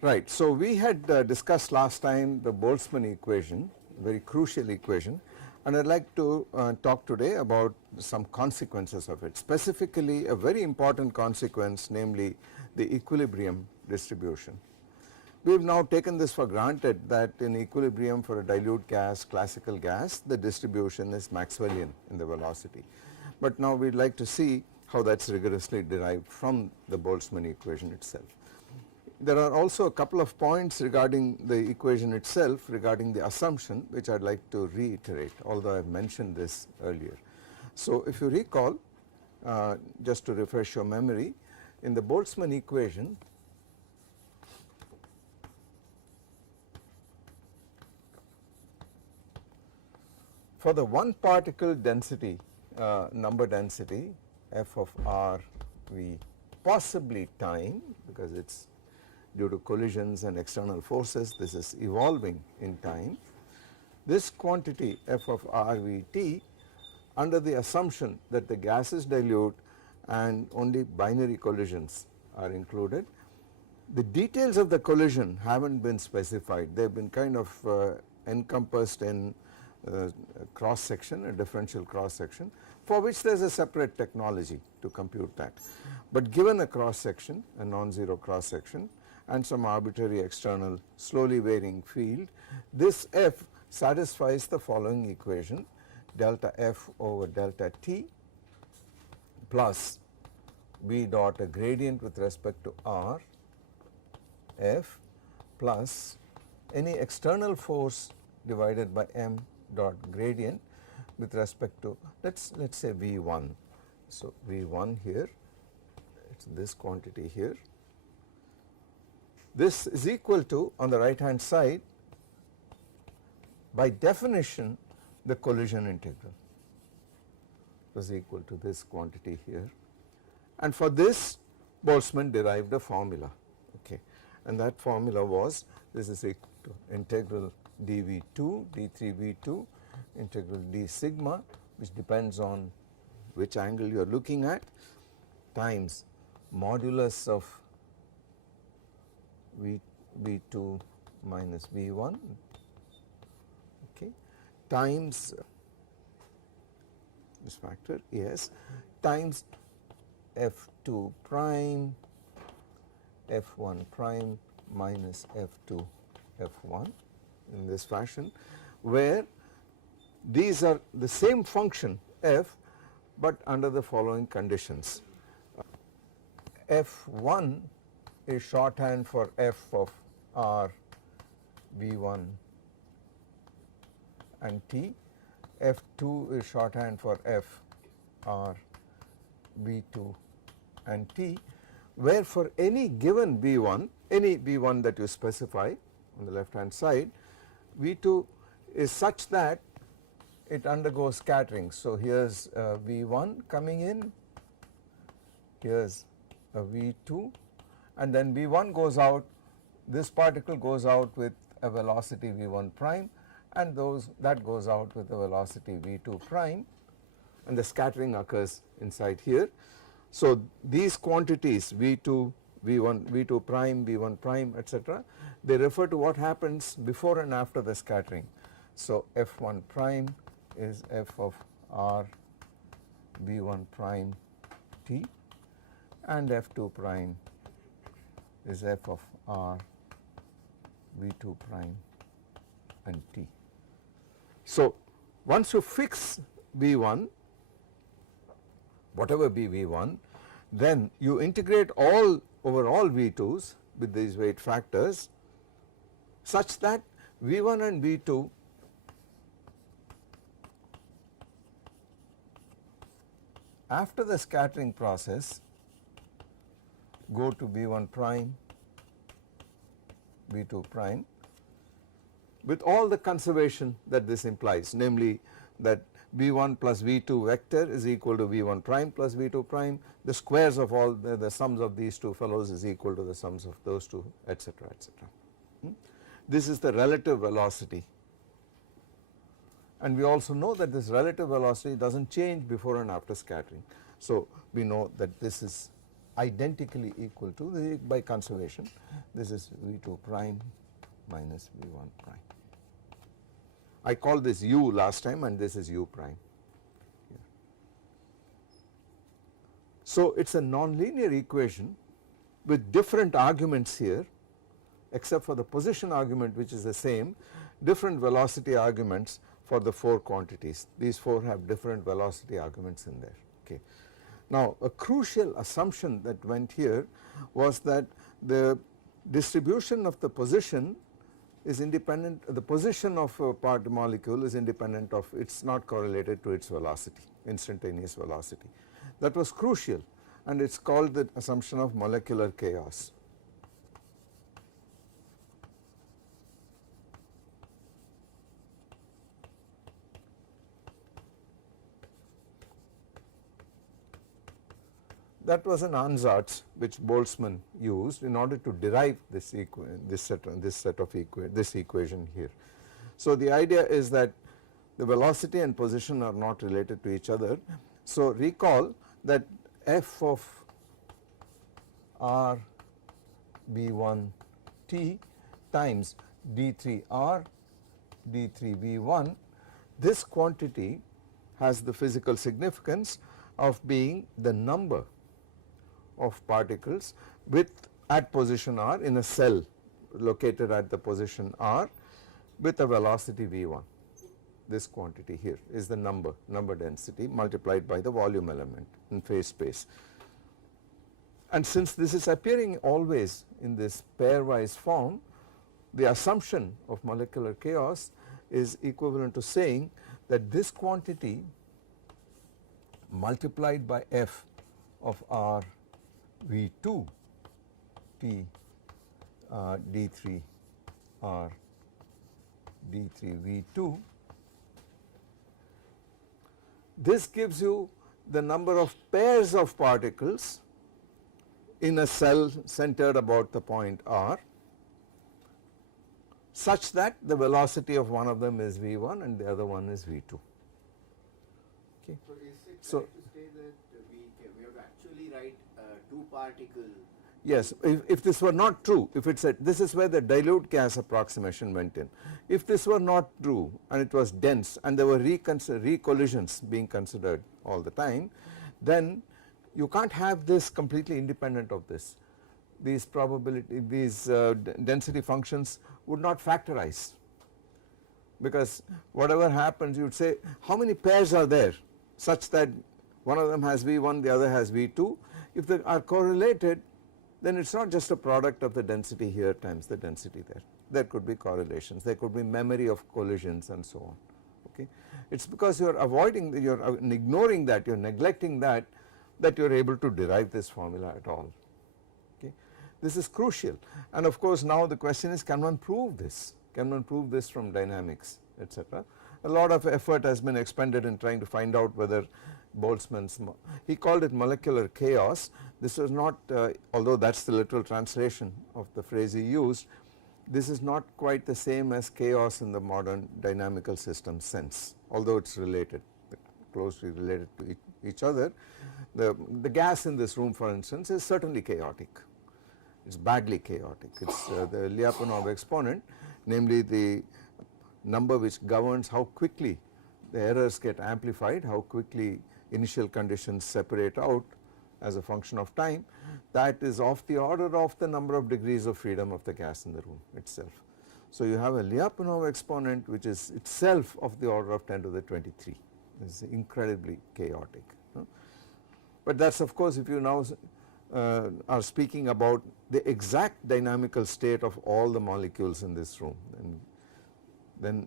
Right. So, we had discussed last time the Boltzmann equation, very crucial equation, and I would like to talk today about some consequences of it, specifically a very important consequence, namely the equilibrium distribution. We have now taken this for granted that in equilibrium for a dilute gas, classical gas, the distribution is Maxwellian in the velocity. But now we would like to see how that is rigorously derived from the Boltzmann equation itself. There are also a couple of points regarding the equation itself, regarding the assumption, which I would like to reiterate, although I have mentioned this earlier. So, if you recall, just to refresh your memory, in the Boltzmann equation, for the one particle density, number density f of r v possibly time, because it is due to collisions and external forces, this is evolving in time. This quantity f of r v t, under the assumption that the gas is dilute and only binary collisions are included. The details of the collision have not been specified, they have been kind of encompassed in a cross section, a differential cross section, for which there is a separate technology to compute that. But given a cross section, a non-zero cross section, and some arbitrary external slowly varying field, this f satisfies the following equation: delta f over delta t plus v dot a gradient with respect to r f plus any external force divided by m dot gradient with respect to let's say v1. So, v1 here, it is this quantity here. This is equal to, on the right hand side, by definition, the collision integral was equal to this quantity here, and for this Boltzmann derived a formula, okay, and that formula was, this is equal to integral dv2 d3v2 integral d sigma, which depends on which angle you are looking at, times modulus of v2 minus v1, okay, times this factor, yes, times f2 prime f1 prime minus f2 f1 in this fashion, where these are the same function f, but under the following conditions. f1 is shorthand for f of r v1 and t, f2 is shorthand for f r v2 and t, where for any given v1, any v1 that you specify on the left hand side, v2 is such that it undergoes scattering. So, here is v1 coming in, here is a v2, and then v1 goes out, this particle goes out with a velocity v1 prime, and that goes out with a velocity v2 prime, and the scattering occurs inside here. So, these quantities v2, v1, v2 prime, v1 prime, etc., they refer to what happens before and after the scattering. So, f1 prime is f of r v1 prime t, and f2 prime is f of r v2 prime and t. So, once you fix v1, whatever be v1, then you integrate all over all v2s with these weight factors, such that v1 and v2 after the scattering process go to v1 prime, v2 prime, with all the conservation that this implies, namely that V1 plus V2 vector is equal to V1 prime plus V2 prime, the squares of all the sums of these two fellows is equal to the sums of those two, etc., etc. This is the relative velocity, and we also know that this relative velocity does not change before and after scattering. So we know that this is identically equal to, by conservation, this is V2 prime minus V1 prime. I called this u last time and this is u prime here. So it is a nonlinear equation with different arguments here, except for the position argument which is the same, different velocity arguments for the 4 quantities. These 4 have different velocity arguments in there. Okay. Now a crucial assumption that went here was that the distribution of the position is independent, the position of a part molecule is independent of, it is not correlated to its velocity, instantaneous velocity. That was crucial, and it is called the assumption of molecular chaos. That was an ansatz which Boltzmann used in order to derive this equation here. So the idea is that the velocity and position are not related to each other. So recall that f of r v1 t times d3r d3v1, this quantity has the physical significance of being the number of particles with at position r in a cell located at the position r with a velocity v1. This quantity here is the number density multiplied by the volume element in phase space. And since this is appearing always in this pairwise form, the assumption of molecular chaos is equivalent to saying that this quantity multiplied by f of r V2 T D3 R D3 V2, this gives you the number of pairs of particles in a cell centered about the point R, such that the velocity of one of them is V1 and the other one is V2. Okay. So is it correct to say that we have to actually write 2 particle? Yes, if this were not true, if it said, this is where the dilute gas approximation went in. If this were not true and it was dense and there were recollisions being considered all the time, then you can't have this completely independent of this. These probability, these density functions would not factorize, because whatever happens you would say how many pairs are there such that one of them has V1, the other has V2. If they are correlated, then it is not just a product of the density here times the density there. There could be correlations, there could be memory of collisions and so on. Okay. It is because you are avoiding, you are ignoring that, you are neglecting that, that you are able to derive this formula at all. Okay. This is crucial, and of course now the question is, can one prove this? Can one prove this from dynamics, etc.? A lot of effort has been expended in trying to find out whether Boltzmann's, he called it molecular chaos. This was not, although that is the literal translation of the phrase he used, this is not quite the same as chaos in the modern dynamical system sense, although it is related, closely related to each other. The gas in this room, for instance, is certainly chaotic. It is badly chaotic. It is the Lyapunov exponent, namely the number which governs how quickly the errors get amplified, how quickly initial conditions separate out as a function of time, that is of the order of the number of degrees of freedom of the gas in the room itself. So you have a Lyapunov exponent which is itself of the order of 10 to the 23. It is incredibly chaotic. But that is of course if you now are speaking about the exact dynamical state of all the molecules in this room, and then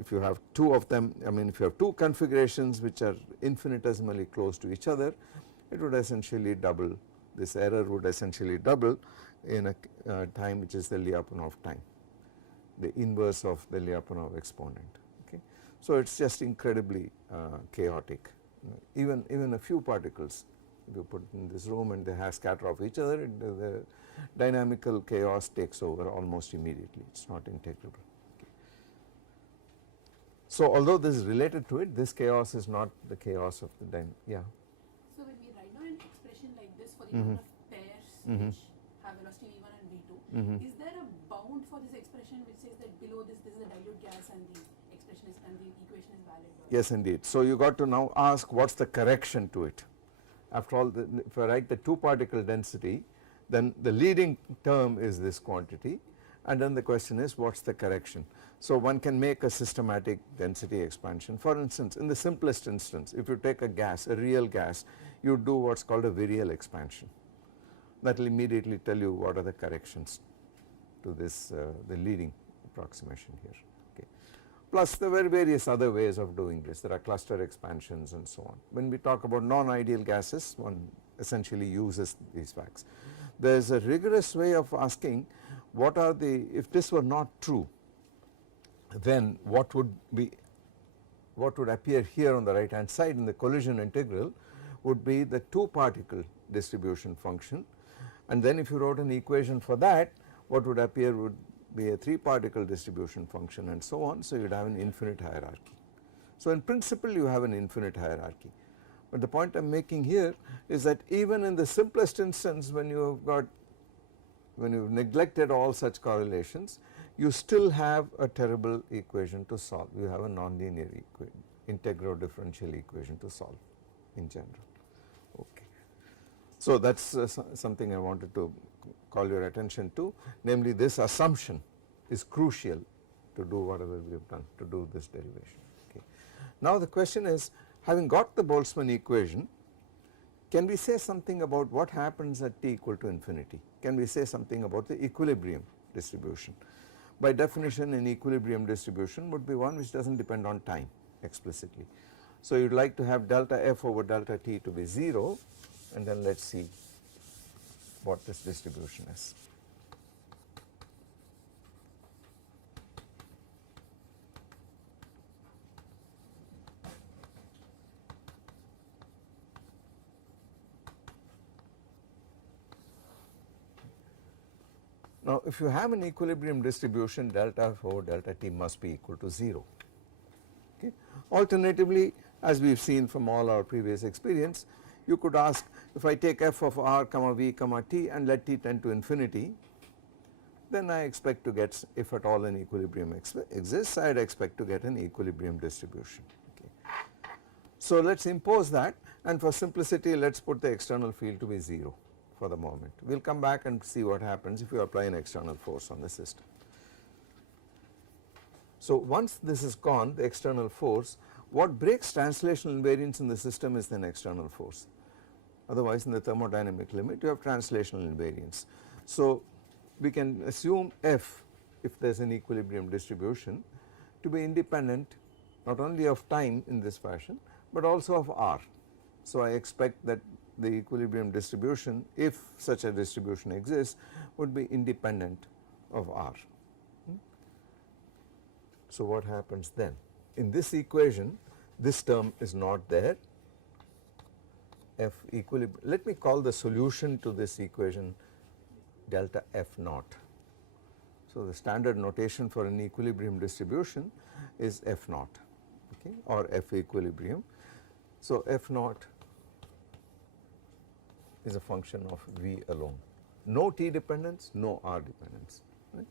if you have 2 of them, I mean if you have 2 configurations which are infinitesimally close to each other, it would essentially double, this error would essentially double in a time which is the Lyapunov time, the inverse of the Lyapunov exponent. Okay. So it is just incredibly chaotic. Even a few particles, if you put in this room and they have scatter off each other, the dynamical chaos takes over almost immediately. It is not integrable. Okay. So although this is related to it, this chaos is not the chaos of the yeah. So when we write down an expression like this for the number of pairs which have velocity v1 and v2, is there a bound for this expression which says that below this is a dilute gas and the expression is and the equation is valid? Yes, indeed. So you got to now ask what is the correction to it. After all, if I write the 2 particle density, then the leading term is this quantity, and then the question is what is the correction. So one can make a systematic density expansion. For instance, in the simplest instance, if you take a gas, a real gas, you do what is called a virial expansion. That will immediately tell you what are the corrections to this, the leading approximation here. Okay. Plus there were various other ways of doing this. There are cluster expansions and so on. When we talk about non-ideal gases, one essentially uses these facts. There is a rigorous way of asking what are the, if this were not true, then what would appear here on the right hand side in the collision integral would be the 2 particle distribution function, and then if you wrote an equation for that, what would appear would be a 3 particle distribution function and so on. So you would have an infinite hierarchy. So in principle you have an infinite hierarchy, but the point I am making here is that even in the simplest instance, when you have neglected all such correlations, you still have a terrible equation to solve. You have a nonlinear integral differential equation to solve in general. Okay. So that is something I wanted to call your attention to, namely this assumption is crucial to do whatever we have done, to do this derivation. Okay. Now the question is, having got the Boltzmann equation, can we say something about what happens at t equal to infinity? Can we say something about the equilibrium distribution? By definition, an equilibrium distribution would be one which does not depend on time explicitly. So you would like to have delta f over delta t to be 0, and then let us see what this distribution is. Now if you have an equilibrium distribution, delta f over delta t must be equal to 0. Okay. Alternatively, as we have seen from all our previous experience, you could ask, if I take f of r comma v comma t and let t tend to infinity, then I expect to get, if at all an equilibrium exists, I would expect to get an equilibrium distribution. Okay. So let us impose that, and for simplicity let us put the external field to be 0 for the moment. We will come back and see what happens if you apply an external force on the system. So once this is gone, the external force, what breaks translational invariance in the system is an external force. Otherwise in the thermodynamic limit you have translational invariance. So we can assume f, if there is an equilibrium distribution, to be independent not only of time in this fashion but also of r. So I expect that the equilibrium distribution, if such a distribution exists, would be independent of r. So what happens then? In this equation this term is not there, f equilibrium, let me call the solution to this equation delta f naught. So the standard notation for an equilibrium distribution is f naught, okay, or f equilibrium. So f naught is a function of v alone, no t dependence, no r dependence, right.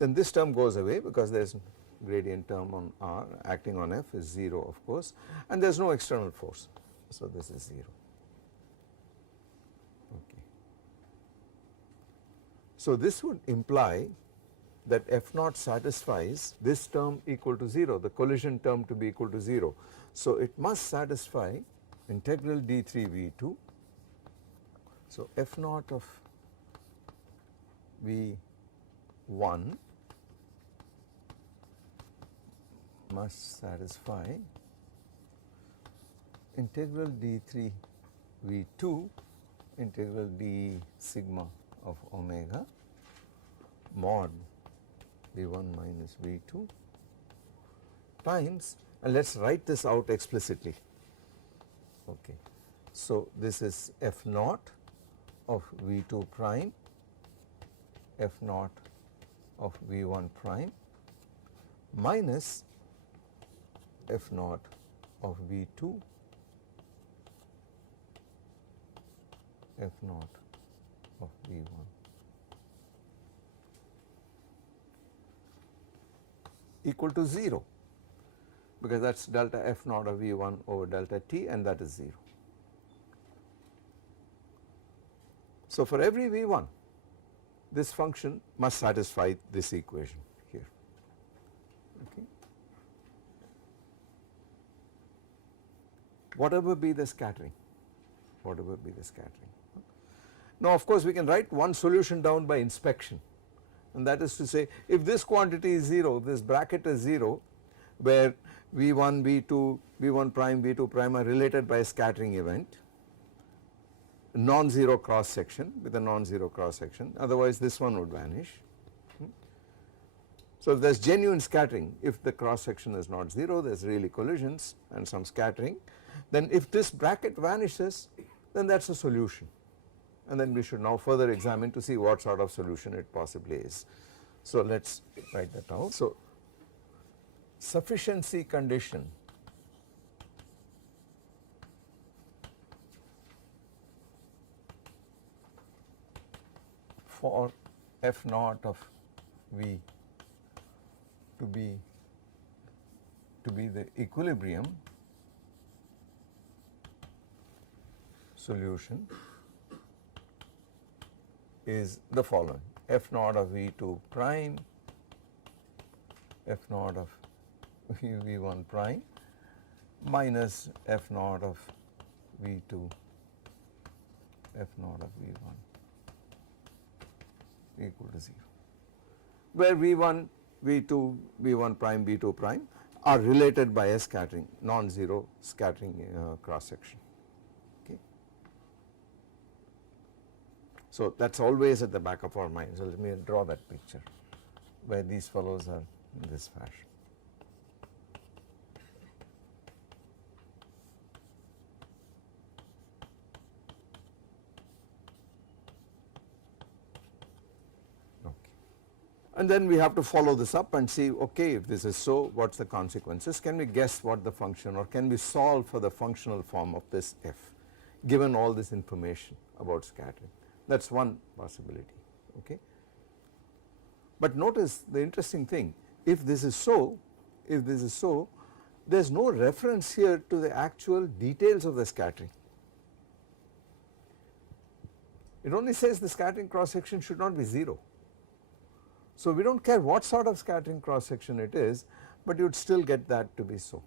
Then this term goes away because there is gradient term on r acting on f is 0 of course, and there is no external force, so this is 0. Okay. So this would imply that f naught satisfies this term equal to 0, the collision term to be equal to 0. So it must satisfy integral d3 v2. So f naught of v1 must satisfy integral d3 v2 integral d sigma of omega mod v1 minus v2 times, and let us write this out explicitly. Okay. So, this is f naught of V2 prime, f naught of V1 prime minus f naught of V2 f naught of V1 equal to 0, because that is delta f naught of V1 over delta t, and that is 0. So, for every V1 this function must satisfy this equation here. Okay. Whatever be the scattering, whatever be the scattering. Now, of course, we can write one solution down by inspection, and that is to say, if this quantity is 0, this bracket is 0, where V1, V2, V1 prime, V2 prime are related by a scattering event, non-zero cross section with a non-zero cross section, otherwise this one would vanish. So, if there is genuine scattering, if the cross section is not 0, there is really collisions and some scattering, then if this bracket vanishes, then that is a solution, and then we should now further examine to see what sort of solution it possibly is. So, let us write that out. So, sufficiency condition for f naught of V to be the equilibrium solution is the following: f naught of V2 prime, f naught of V1 prime minus f naught of V2 f naught of V1 equal to 0, where V1, V2, V1 prime, V2 prime are related by a scattering, non-zero scattering cross section. Okay. So, that is always at the back of our mind. So, let me draw that picture where these fellows are in this fashion. And then we have to follow this up and see, okay, if this is so, what is the consequences? Can we guess what the function, or can we solve for the functional form of this f given all this information about scattering? That is one possibility. Okay. But notice the interesting thing, if this is so, there is no reference here to the actual details of the scattering. It only says the scattering cross section should not be 0. So, we do not care what sort of scattering cross section it is, but you would still get that to be so.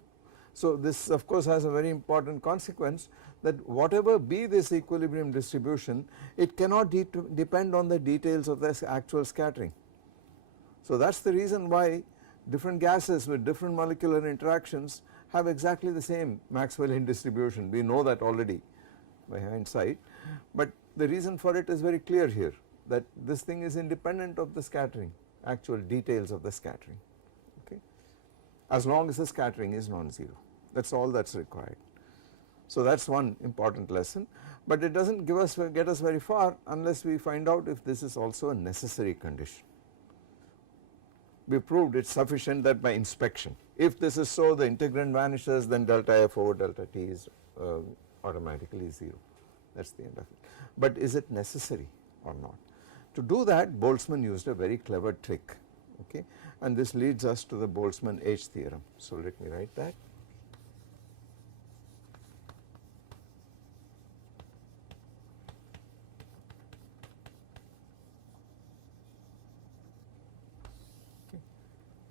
So, this of course has a very important consequence, that whatever be this equilibrium distribution, it cannot depend on the details of the actual scattering. So, that is the reason why different gases with different molecular interactions have exactly the same Maxwellian distribution. We know that already by hindsight, but the reason for it is very clear here, that this thing is independent of the scattering, actual details of the scattering, okay, as long as the scattering is non-zero. That is all that is required. So, that is one important lesson, but it does not get us very far unless we find out if this is also a necessary condition. We proved it is sufficient that by inspection, if this is so, the integrand vanishes, then delta f over delta t is automatically 0, that is the end of it. But is it necessary or not? To do that, Boltzmann used a very clever trick, okay, and this leads us to the Boltzmann H theorem. So, let me write that. Okay.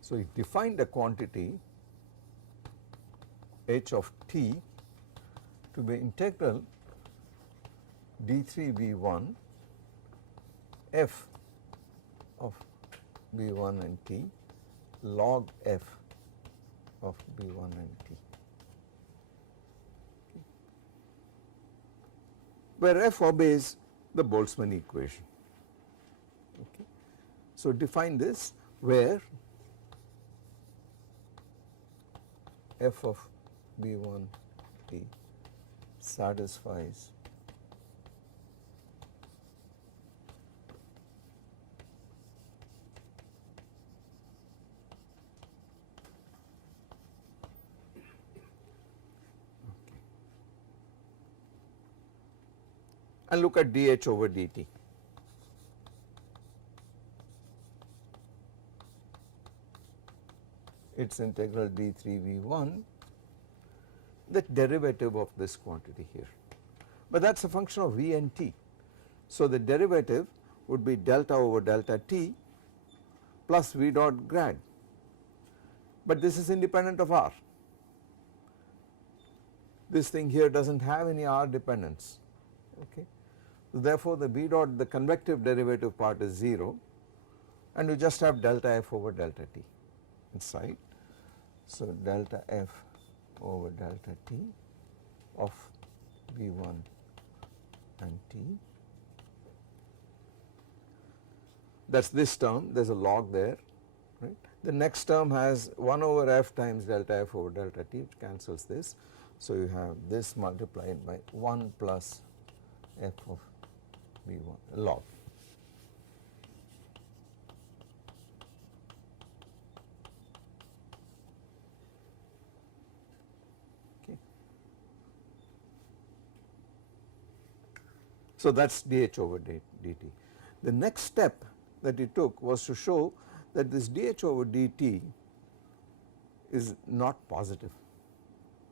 So, he defined a quantity h of t to be integral d3v1 f of b1 and t log f of b1 and t, where f obeys the Boltzmann equation. Okay. So, define this where f of B1 t satisfies and look at dH over dt. Its integral d3v1, the derivative of this quantity here, but that is a function of v and t. So the derivative would be delta over delta t plus v dot grad, but this is independent of r. This thing here does not have any r dependence, okay. So therefore the v dot, the convective derivative part is 0 and you just have delta f over delta t inside. So delta f over delta t of v1 and t, that is this term, there is a log there, right. The next term has 1 over f times delta f over delta t, which cancels this. So you have this multiplied by 1 plus f of v1 log. Okay. So that is dH over dt. The next step that he took was to show that this dH over dt is not positive.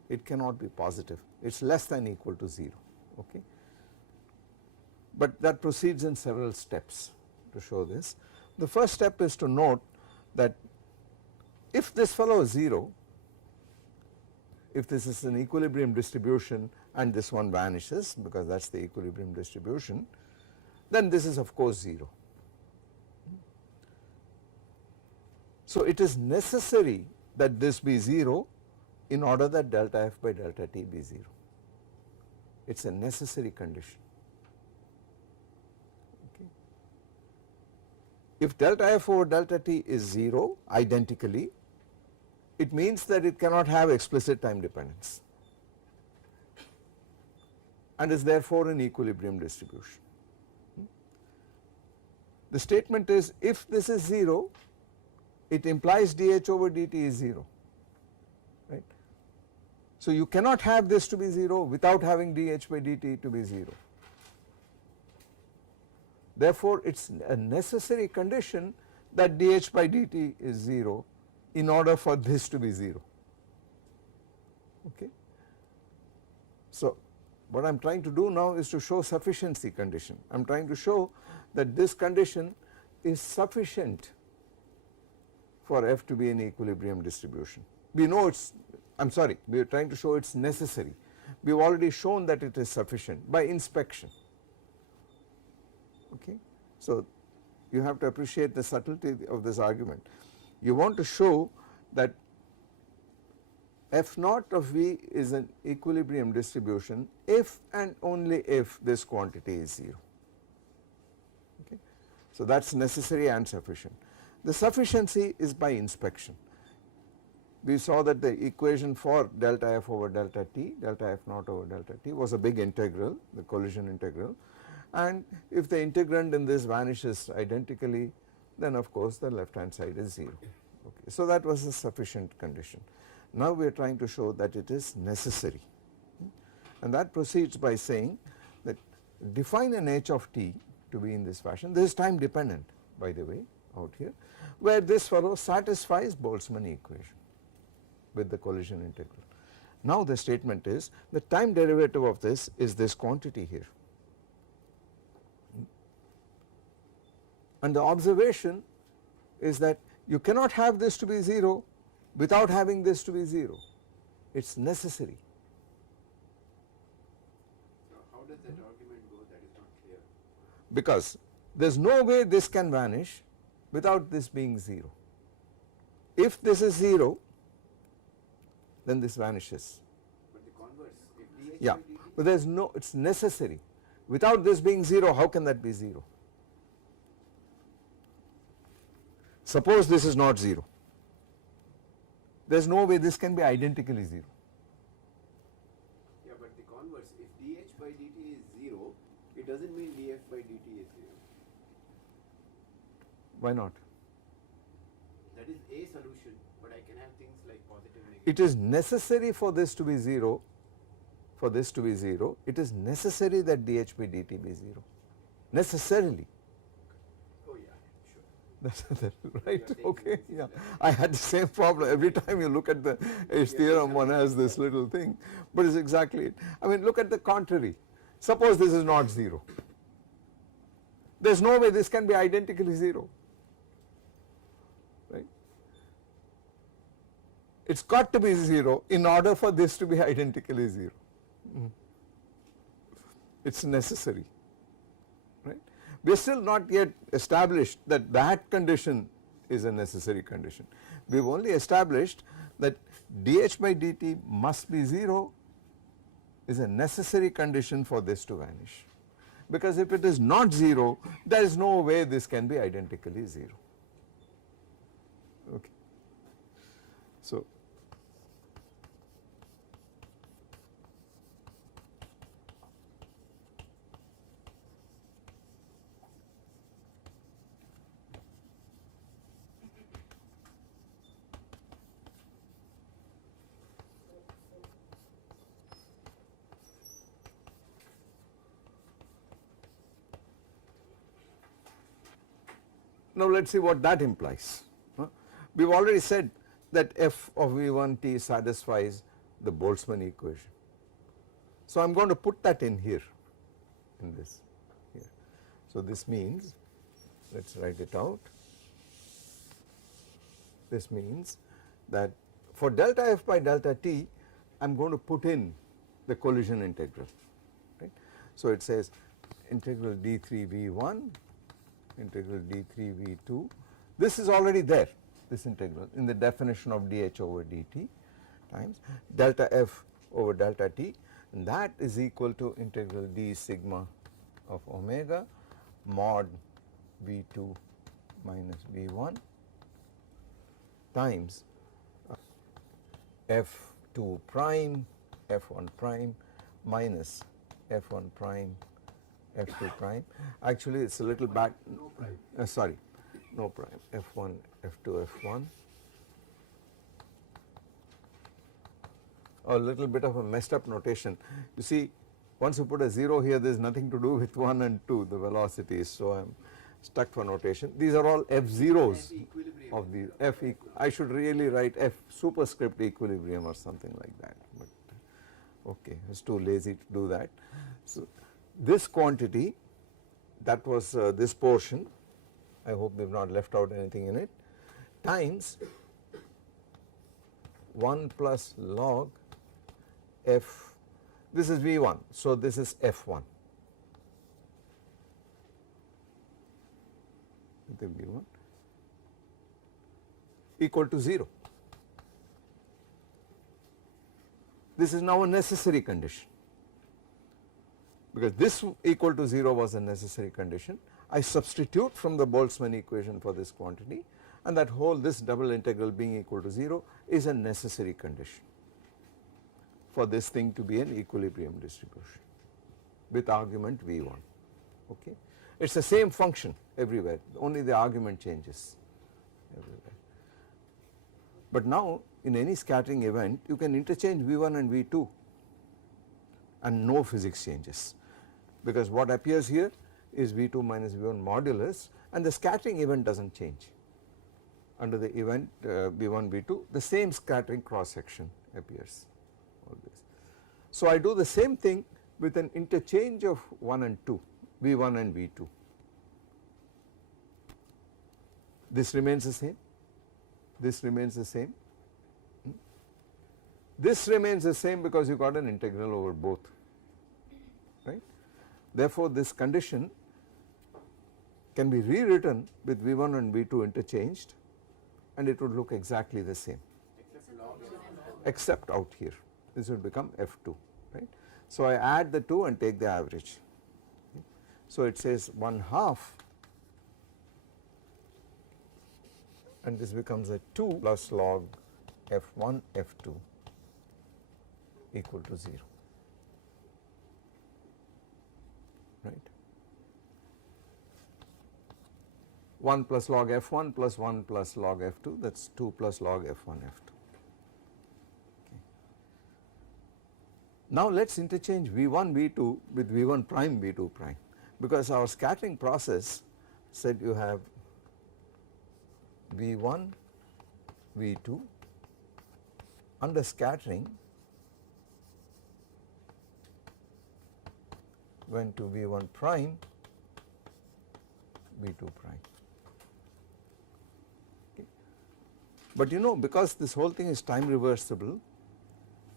It cannot be positive, it is less than equal to 0, okay. But that proceeds in several steps to show this. The first step is to note that if this fellow is 0, if this is an equilibrium distribution and this one vanishes because that is the equilibrium distribution, then this is of course 0. So it is necessary that this be 0 in order that delta f by delta t be 0. It is a necessary condition. Okay. If delta f over delta t is 0 identically, it means that it cannot have explicit time dependence and is therefore an equilibrium distribution. The statement is if this is 0, it implies dH over dt is 0, right. So you cannot have this to be 0 without having dH by dt to be 0. Therefore it is a necessary condition that dH by dt is 0 in order for this to be 0, okay. So what I am trying to do now is to show sufficiency condition. I am trying to show that this condition is sufficient for f to be an equilibrium distribution. We know it is, I am sorry, we are trying to show it is necessary. We have already shown that it is sufficient by inspection, okay. So you have to appreciate the subtlety of this argument. You want to show that f naught of v is an equilibrium distribution if and only if this quantity is 0, okay. So that is necessary and sufficient. The sufficiency is by inspection. We saw that the equation for delta f over delta t, delta f naught over delta t was a big integral, the collision integral, and if the integrand in this vanishes identically, then of course the left hand side is 0, okay. So that was a sufficient condition. Now we are trying to show that it is necessary, and that proceeds by saying that define an h of t to be in this fashion. This is time dependent, by the way, out here, where this fellow satisfies Boltzmann equation with the collision integral. Now the statement is the time derivative of this is this quantity here, and the observation is that you cannot have this to be 0 without having this to be 0, it is necessary. So how does that argument go? That is not clear. Because there is no way this can vanish without this being 0. If this is 0, then this vanishes. But the converse, if dH Yeah, by dt, but there is no, it is necessary. Without this being 0, how can that be 0? Suppose this is not 0, There is no way this can be identically 0. Yeah, but the converse, if dH by dt is 0, it doesn't mean dF by dt is 0. Why not? That is a solution, but I can have things like positive, negative. It is necessary for this to be 0, for this to be 0, it is necessary that dH by dt be 0, necessarily. Oh yeah, sure. That's right, taking okay, this yeah. level. I had the same problem every time you look at the H theorem, one has this little thing, but it's exactly it. I mean, look at the contrary. Suppose this is not 0. There is no way this can be identically 0, right. It has got to be 0 in order for this to be identically 0. It is necessary, right. We are still not yet established that that condition is a necessary condition. We have only established that dH by dt must be 0 is a necessary condition for this to vanish, because if it is not 0, there is no way this can be identically 0. Okay. So, now let us see what that implies. We have already said that f of V1t satisfies the Boltzmann equation. So I am going to put that in here, in this here. So this means, let us write it out, this means that for delta f by delta t I am going to put in the collision integral, right. So it says integral d3 V1 integral d3 V2, this is already there, this integral in the definition of dH over dt times delta f over delta t, and that is equal to integral d sigma of omega mod V2 minus V1 times f2 prime f1 prime minus f1 prime f2 prime. Actually it is a little back, No prime. sorry, no prime, f1 f2 f1, a little bit of a messed up notation. You see, once you put a 0 here, there is nothing to do with 1 and 2, the velocities, so I am stuck for notation. These are all f zeros F equilibrium. of the f, I should really write f superscript equilibrium or something like that, but okay, I was too lazy to do that. So this quantity, that was this portion, I hope we have not left out anything in it, times 1 plus log f, this is V1, so this is F1, the V1 equal to 0. This is now a necessary condition, because this equal to 0 was a necessary condition. I substitute from the Boltzmann equation for this quantity, and that whole, this double integral being equal to 0 is a necessary condition for this thing to be an equilibrium distribution with argument V1, okay. It is the same function everywhere, only the argument changes everywhere. But now in any scattering event you can interchange V1 and V2 and no physics changes, because what appears here is V2 minus V1 modulus, and the scattering event does not change. Under the event V1 V2 the same scattering cross section appears always. So I do the same thing with an interchange of 1 and 2, V1 and V2. This remains the same, this remains the same, this remains the same because you got an integral over both, right. Therefore this condition can be rewritten with V1 and V2 interchanged, and it would look exactly the same Except log f. except out here, this would become F2, right. So I add the 2 and take the average, okay. So it says 1/2, and this becomes a 2 plus log F1 F2 equal to 0, right. 1 plus log F1 plus 1 plus log F2, that is 2 plus log F1 F2. Okay. Now let us interchange V1 V2 with V1 prime V2 prime, because our scattering process said you have V1 V2 under scattering went to V1 prime V2 prime. Okay. But you know, because this whole thing is time reversible,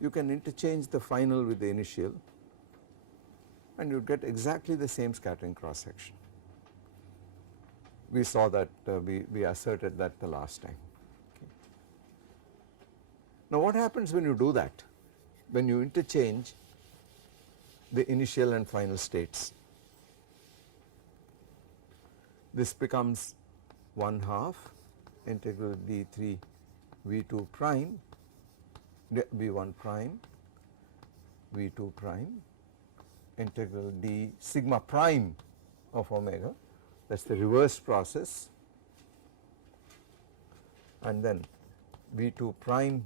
you can interchange the final with the initial and you get exactly the same scattering cross section. We saw that, we asserted that the last time. Okay. Now what happens when you do that? When you interchange the initial and final states? This becomes 1/2 integral d3 v2 prime v1 prime v2 prime integral d sigma prime of omega, that is the reverse process, and then v2 prime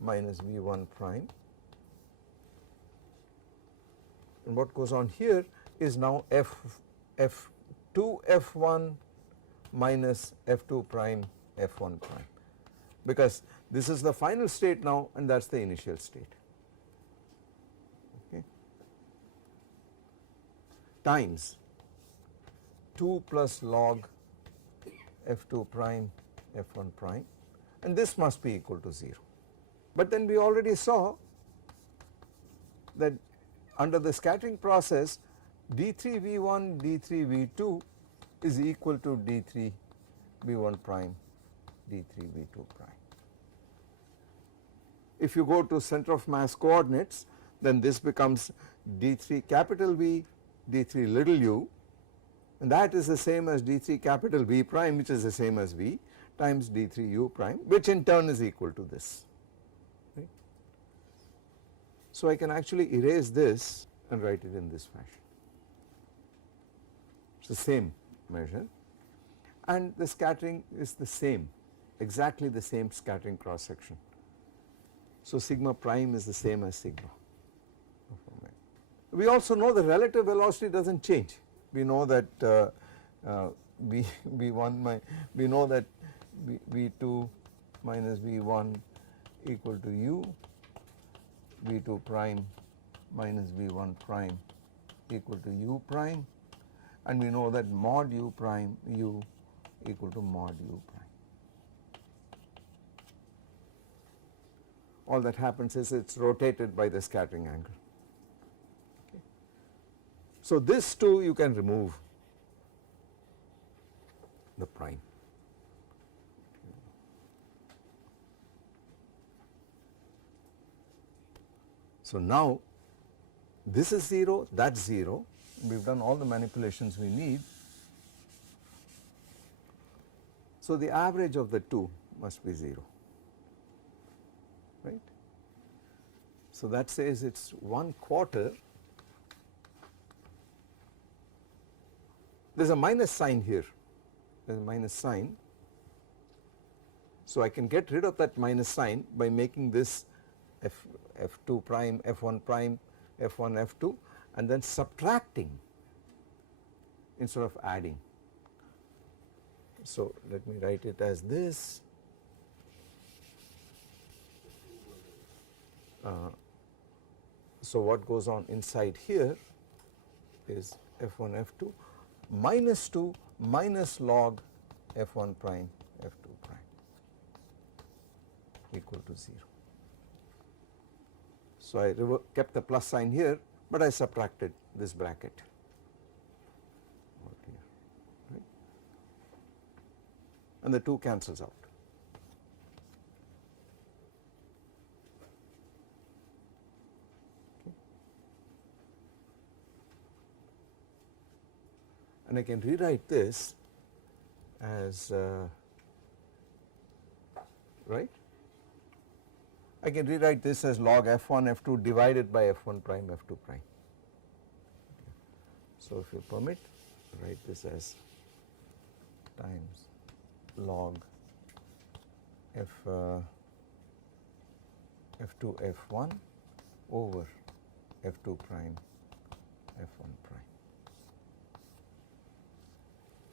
minus v1 prime, and what goes on here is now f2 f1 minus f2 prime f1 prime, because this is the final state now and that is the initial state, okay, times 2 plus log f2 prime f1 prime, and this must be equal to 0. But then we already saw that under the scattering process d3 v1 d3 v2 is equal to d3 v1 prime d3 v2 prime. If you go to center of mass coordinates, then this becomes d3 capital V d3 little u, and that is the same as d3 capital V prime, which is the same as V, times d3 u prime, which in turn is equal to this, right. So I can actually erase this and write it in this fashion. It is the same measure and the scattering is the same, exactly the same scattering cross section. So sigma prime is the same as sigma. We also know the relative velocity does not change. We know that V1 we know that V2 minus V1 equal to u, V2 prime minus V1 prime equal to u prime, and we know that mod u prime u equal to mod u prime. All that happens is it is rotated by the scattering angle. Okay. So this too you can remove the prime. So now this is 0, that is 0, we have done all the manipulations we need. So the average of the two must be 0, right. So that says it is 1/4. There is a minus sign here, there is a minus sign. So I can get rid of that minus sign by making this f2 prime, f1 prime, f1, f2, and then subtracting instead of adding. So let me write it as this. So what goes on inside here is f1 f2 minus 2 minus log f1 prime f2 prime equal to 0. So I kept the plus sign here, but I subtracted this bracket out here, right? And the 2 cancels out. Okay. And I can rewrite this as right I can rewrite this as log f1 f2 divided by f1 prime f2 prime. So if you permit, write this as times log f2 f1 over f2 prime f1 prime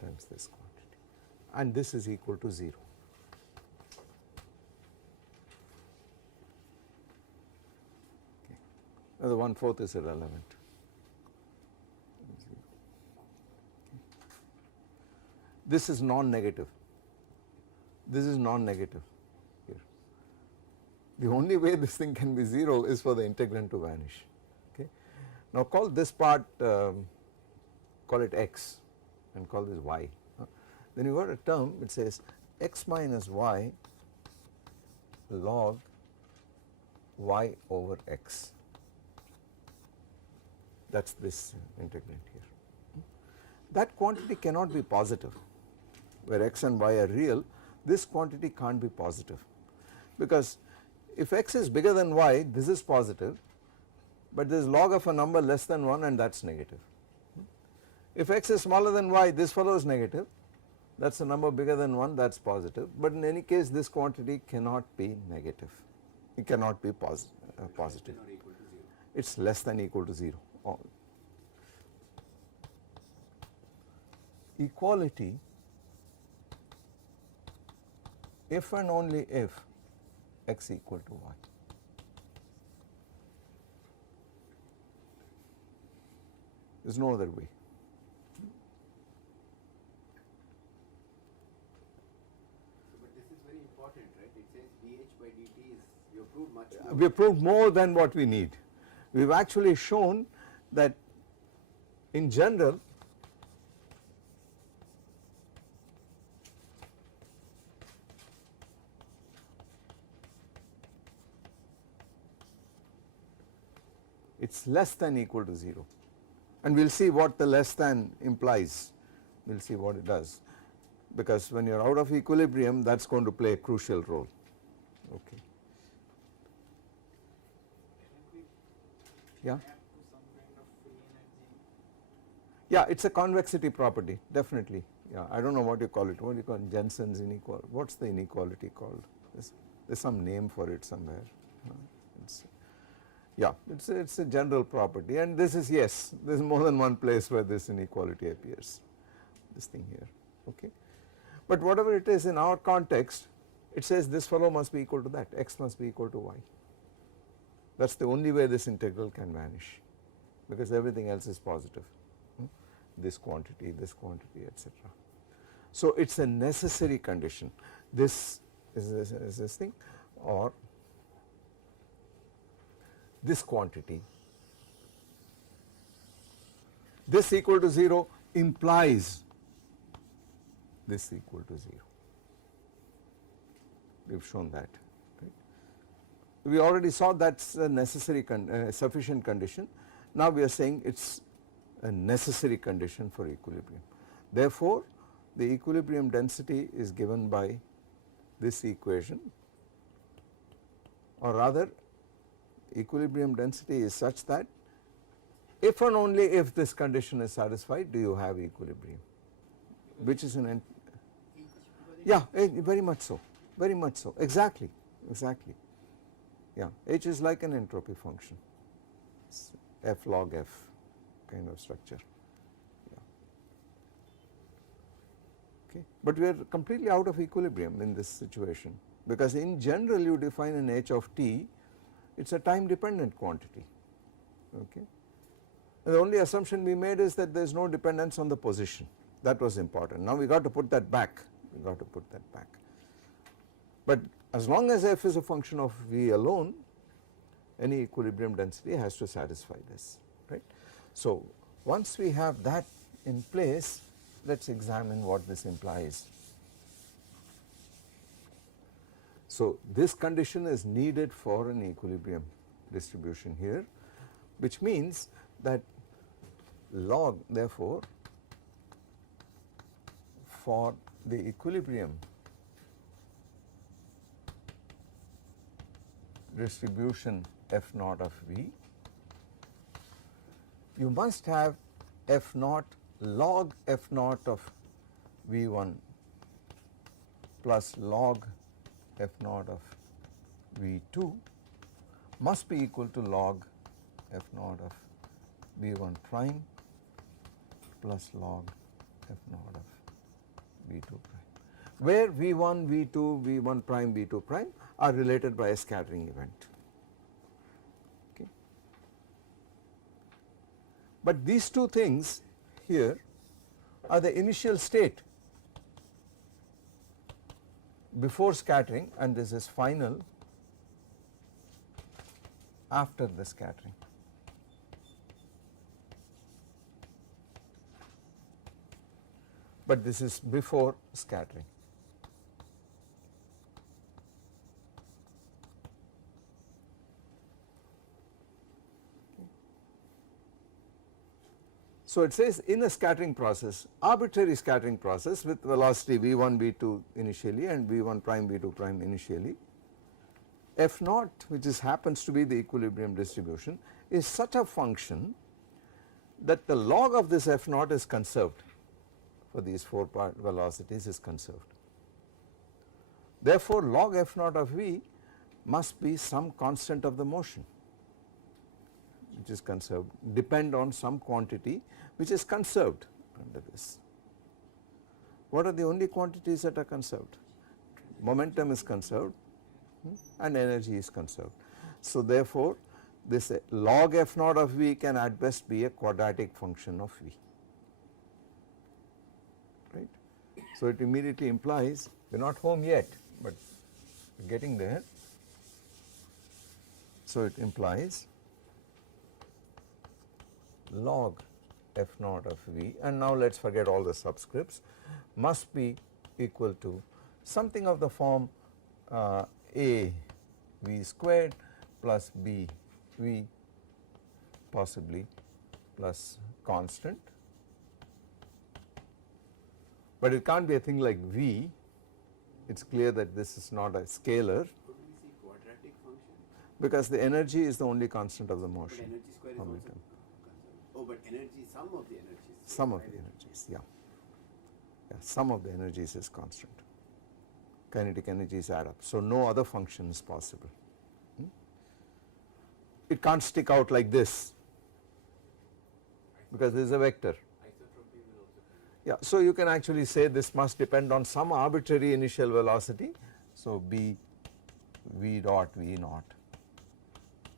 times this quantity, and this is equal to 0. Okay. Now the 1/4 is irrelevant. This is non-negative. This is non-negative here. The only way this thing can be 0 is for the integrand to vanish. Okay. Now call this part, call it x and call this y. Then you got a term which says x minus y log y over x. That is this integrand here. That quantity cannot be positive. Where x and y are real, this quantity can't be positive, because if x is bigger than y, this is positive, but this is log of a number less than 1 and that is negative. If x is smaller than y, this fellow is negative, that is a number bigger than 1, that is positive, but in any case this quantity cannot be negative, it cannot be positive, it is less than or equal to 0. Equality if and only if x equal to y. There is no other way. But this is very important, right? It says dh by dt is, you have proved much more. We have proved more than what we need. We have actually shown that in general it is less than or equal to 0, and we will see what the less than implies, we will see what it does, because when you are out of equilibrium that is going to play a crucial role. Okay. Yeah? Yeah, it is a convexity property, definitely. Yeah, I do not know what you call it, what do you call it? Jensen's inequality, what is the inequality called? There is some name for it somewhere. Yeah, it is a general property, and this is, yes, there is more than one place where this inequality appears, this thing here, okay. But whatever it is in our context, it says this fellow must be equal to that, x must be equal to y. That is the only way this integral can vanish, because everything else is positive, this quantity, etc. So it is a necessary condition, this is this thing, or this quantity, this equal to 0 implies this equal to 0. We have shown that, right. We already saw that is a necessary sufficient condition. Now we are saying it is a necessary condition for equilibrium. Therefore, the equilibrium density is given by this equation, or rather equilibrium density is such that if and only if this condition is satisfied do you have equilibrium, which is an yeah, very much so, exactly, yeah, H is like an entropy function, it's f log f kind of structure, yeah. Okay. But we are completely out of equilibrium in this situation, because in general you define an H of t, it is a time dependent quantity, okay. And the only assumption we made is that there is no dependence on the position, that was important. Now we got to put that back, but as long as f is a function of v alone, any equilibrium density has to satisfy this, right. So once we have that in place, let us examine what this implies. So this condition is needed for an equilibrium distribution here, which means that log, therefore, for the equilibrium distribution f naught of v, you must have f naught log f naught of v1 plus log f naught of v2 must be equal to log f naught of v1 prime plus log f naught of v2 prime, where v1, v2, v1 prime, v2 prime are related by a scattering event. Okay. But these two things here are the initial state before scattering, and this is final after the scattering. But this is before scattering. So it says in a scattering process, arbitrary scattering process with velocity v1, v2 initially and v1 prime, v2 prime initially, f naught, which happens to be the equilibrium distribution, is such a function that the log of this f naught is conserved for these 4 part velocities is conserved. Therefore, log f naught of v must be some constant of the motion which is conserved, depend on some quantity which is conserved under this. What are the only quantities that are conserved? Momentum is conserved and energy is conserved. So therefore, this log f naught of v can at best be a quadratic function of v, right. So it immediately implies, we are not home yet, but we are getting there. So it implies log f naught of v, and now let us forget all the subscripts, must be equal to something of the form a v squared plus b v possibly plus constant, but it can't be a thing like v. It is clear that this is not a scalar. Could we see quadratic function? Because the energy is the only constant of the But motion. energy square is also Momentum. conserved. Oh, but energy, some of the energies. Some of the energies, yeah. Some of the energies is constant. Kinetic energies add up. So no other function is possible. It can't stick out like this because this is a vector. Isotropy will also be. Yeah, so you can actually say this must depend on some arbitrary initial velocity. So b v dot v naught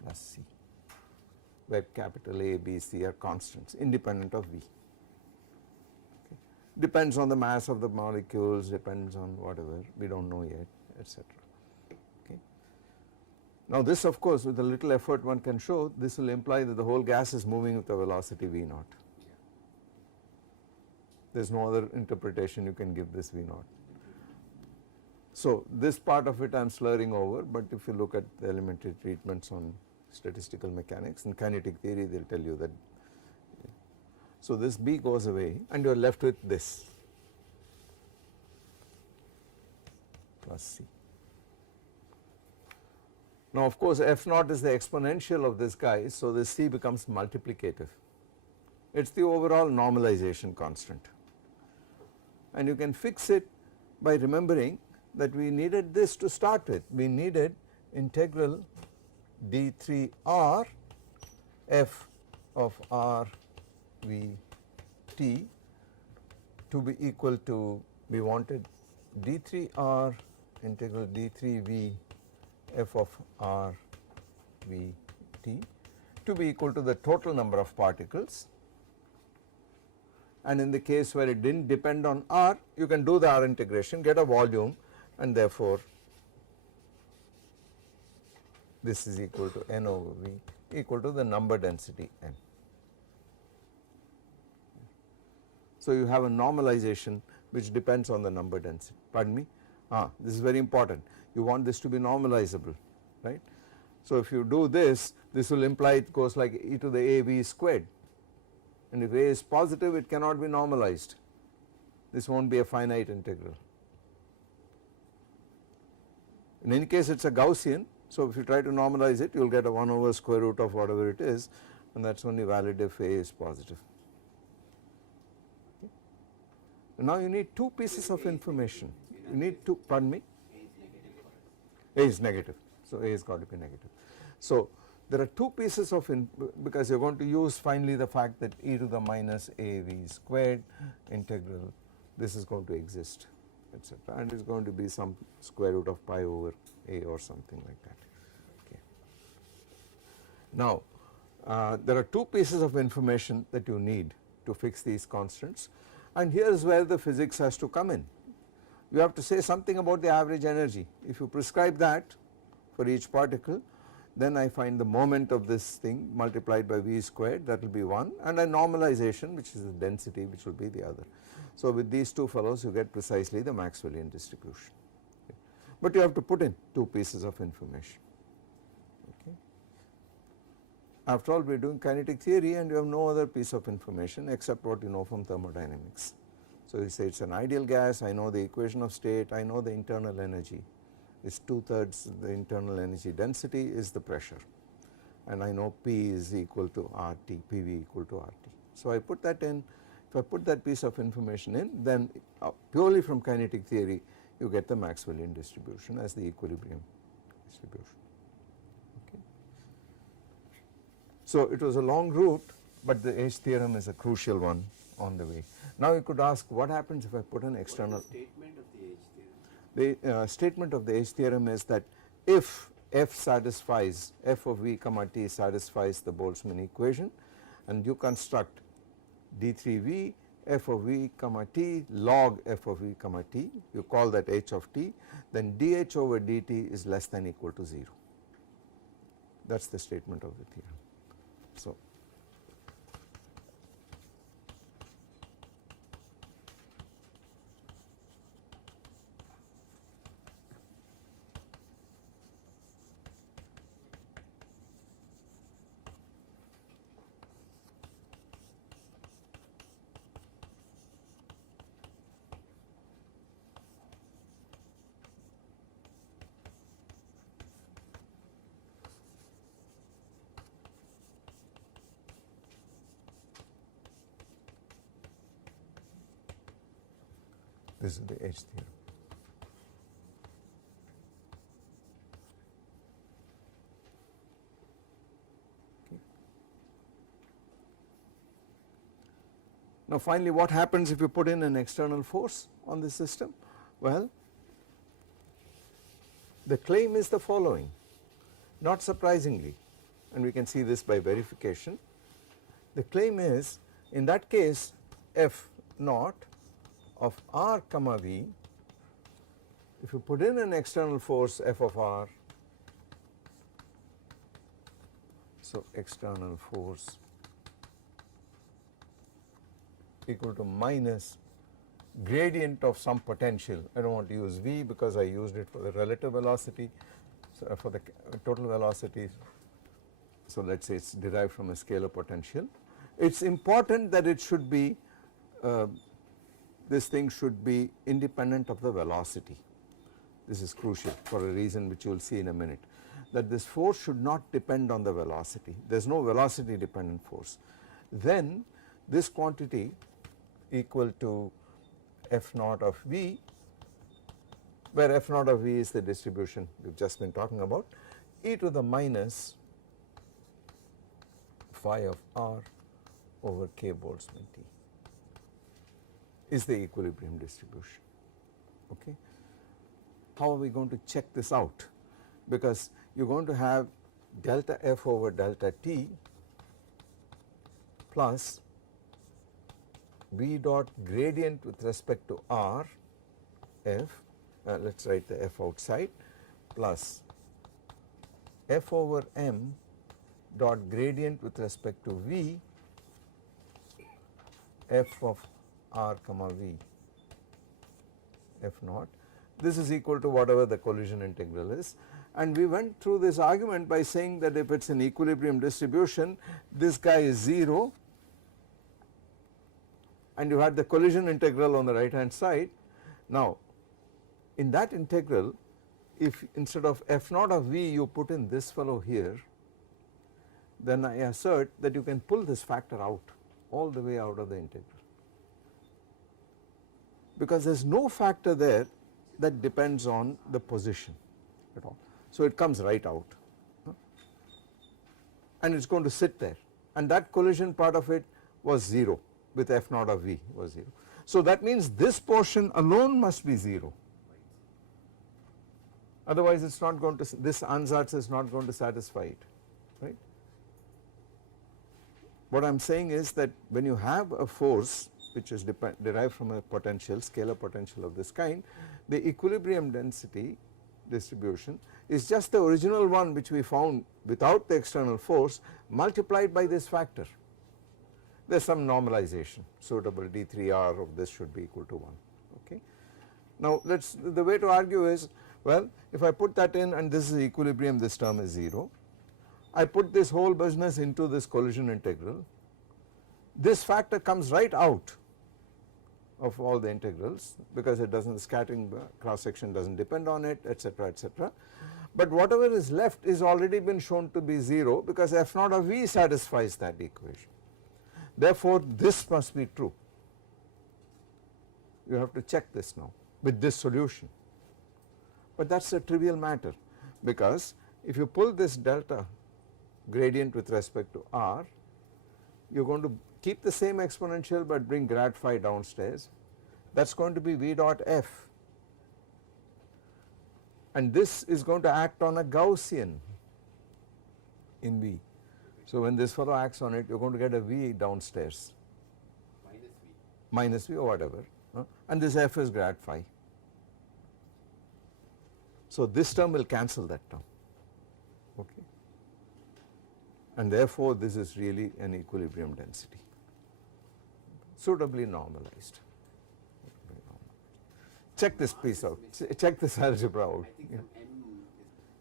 plus c, where capital A, B, C are constants independent of v. Okay. Depends on the mass of the molecules, depends on whatever, we do not know yet, etc. Okay. Now this, of course, with a little effort one can show, this will imply that the whole gas is moving with a velocity v naught. There is no other interpretation you can give this v naught. So this part of it I am slurring over, but if you look at the elementary treatments on statistical mechanics and kinetic theory, they will tell you that. So this b goes away and you are left with this plus c. Now of course f naught is the exponential of this guy, so this c becomes multiplicative. It is the overall normalization constant, and you can fix it by remembering that we needed this to start with. We needed integral d3r f of r v t to be equal to, we wanted d3r integral d3v f of r v t to be equal to the total number of particles, and in the case where it did not depend on r, you can do the r integration, get a volume, and therefore this is equal to n over v equal to the number density n. So you have a normalization which depends on the number density, pardon me, this is very important, you want this to be normalizable, right. So if you do this, this will imply it goes like e to the a v squared, and if a is positive it cannot be normalized, this will not be a finite integral. In any case it is a Gaussian, So if you try to normalize it, you will get a 1 over square root of whatever it is, and that is only valid if A is positive. Okay. Now you need two pieces of information. You need to, pardon me? A is negative, so A has got to be negative. So there are two pieces of, because you are going to use finally the fact that e to the minus a v squared integral, this is going to exist, etc., and it is going to be some square root of pi over a or something like that. Okay. Now there are two pieces of information that you need to fix these constants, and here is where the physics has to come in. You have to say something about the average energy. If you prescribe that for each particle, then I find the moment of this thing multiplied by v squared, that will be 1, and a normalization, which is the density, which will be the other. So with these two fellows you get precisely the Maxwellian distribution. Okay. But you have to put in two pieces of information. Okay. After all, we are doing kinetic theory and you have no other piece of information except what you know from thermodynamics. So you say it is an ideal gas, I know the equation of state, I know the internal energy, it is 2/3 the internal energy density is the pressure, and I know P is equal to RT, PV equal to RT. So I put that in. If I put that piece of information in, then purely from kinetic theory you get the Maxwellian distribution as the equilibrium distribution. Okay. So it was a long route, but the H theorem is a crucial one on the way. Now you could ask, what happens if I put an external. What is the statement of the H theorem? The statement of the H theorem is that if f satisfies, f of v comma t satisfies the Boltzmann equation, and you construct d3v f of v comma t log f of v comma t, you call that h of t, then dh over dt is less than equal to 0. That is the statement of the theorem. So this is the H theorem. Okay. Now finally, what happens if you put in an external force on the system? Well, the claim is the following, not surprisingly, and we can see this by verification. The claim is, in that case, f naught of r comma v, if you put in an external force f of r, so external force equal to minus gradient of some potential. I do not want to use v because I used it for the relative velocity, so for the total velocity. So let us say it is derived from a scalar potential. It is important that it should be this thing should be independent of the velocity. This is crucial for a reason which you will see in a minute, that this force should not depend on the velocity. There is no velocity dependent force. Then this quantity equal to f naught of v, where f naught of v is the distribution we have just been talking about, e to the minus phi of r over k Boltzmann t is the equilibrium distribution. Okay. How are we going to check this out? Because you are going to have delta f over delta t plus v dot gradient with respect to r f, let us write the f outside, plus f over m dot gradient with respect to v f of r comma v f naught. This is equal to whatever the collision integral is, and we went through this argument by saying that if it is an equilibrium distribution, this guy is 0 and you had the collision integral on the right hand side. Now in that integral, if instead of f naught of v you put in this fellow here, then I assert that you can pull this factor out all the way out of the integral, because there is no factor there that depends on the position at all. So it comes right out, and it is going to sit there, and that collision part of it was 0 with f naught of v was 0. So that means this portion alone must be 0, otherwise it is not going to, this ansatz is not going to satisfy it, right. What I am saying is that when you have a force which is derived from a potential, scalar potential of this kind, the equilibrium density distribution is just the original one which we found without the external force multiplied by this factor. There is some normalization, suitable d3r of this should be equal to 1, okay. Now the way to argue is, well, if I put that in and this is equilibrium, this term is 0, I put this whole business into this collision integral, this factor comes right out of all the integrals because it doesn't, the scattering cross section does not depend on it, etc., etc. But whatever is left is already been shown to be 0 because f naught of v satisfies that equation. Therefore this must be true. You have to check this now with this solution, but that is a trivial matter, because if you pull this delta gradient with respect to r, you are going to keep the same exponential but bring grad phi downstairs, that is going to be v dot f, and this is going to act on a Gaussian in v. So when this fellow acts on it, you are going to get a v downstairs, minus v or whatever, and this f is grad phi. So this term will cancel that term, okay, and therefore this is really an equilibrium density, suitably normalized. Check this piece out, check this algebra out. Yeah.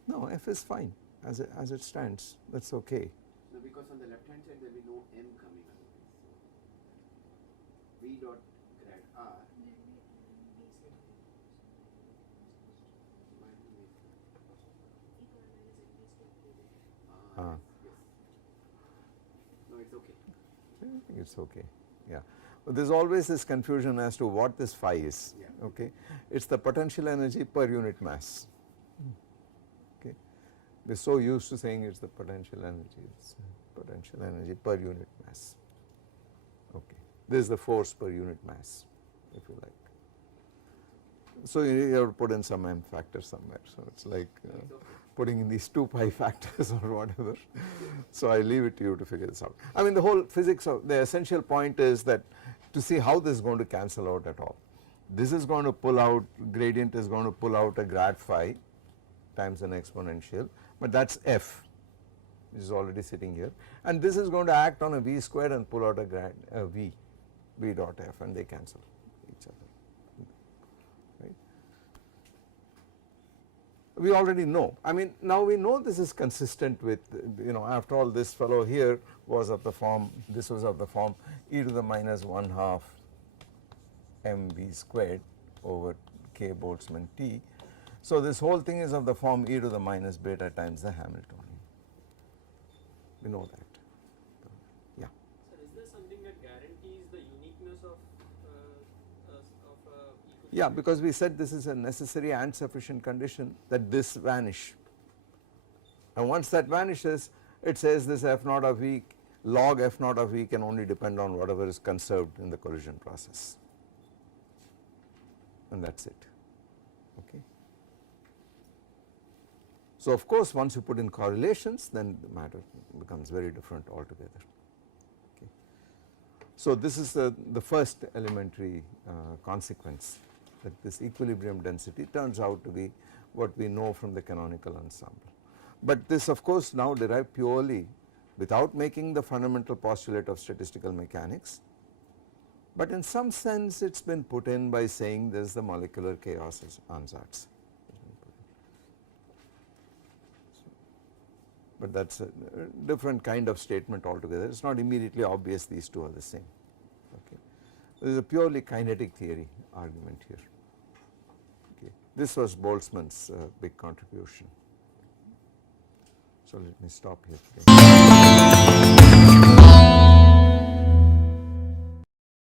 No, f is fine as it stands, that is okay. No, because on the left hand side there will be no m coming otherwise. So v dot grad r. Ah. Yes. No, it's okay. I think it is okay, yeah. But there is always this confusion as to what this phi is, Yeah. okay. It is the potential energy per unit mass, okay. We are so used to saying it is the potential energy, it is potential energy per unit mass, okay. This is the force per unit mass, if you like. So you have to put in some m factor somewhere, so it is like putting in these 2 pi factors or whatever. So I leave it to you to figure this out. I mean the whole physics of the essential point is that to see how this is going to cancel out at all. This is going to pull out, gradient is going to pull out a grad phi times an exponential, but that is f which is already sitting here, and this is going to act on a v squared and pull out a grad v dot f, and they cancel each other. We already know, I mean now we know this is consistent with, you know, after all this fellow here was of the form, this was of the form e to the minus 1/2 mv squared over k Boltzmann t. So this whole thing is of the form e to the minus beta times the Hamiltonian. We know that. Yeah. Sir, is there something that guarantees the uniqueness of equilibrium? Yeah, because we said this is a necessary and sufficient condition that this vanish, and once that vanishes it says this f naught of v, log f naught of v can only depend on whatever is conserved in the collision process, and that is it, okay. So of course once you put in correlations then the matter becomes very different altogether, okay. So this is the first elementary consequence, that this equilibrium density turns out to be what we know from the canonical ensemble. But this of course now derived purely without making the fundamental postulate of statistical mechanics, but in some sense it has been put in by saying there is the molecular chaos ansatz. But that is a different kind of statement altogether, it is not immediately obvious these two are the same, okay. There is a purely kinetic theory argument here, okay. This was Boltzmann's big contribution. So let me stop here today.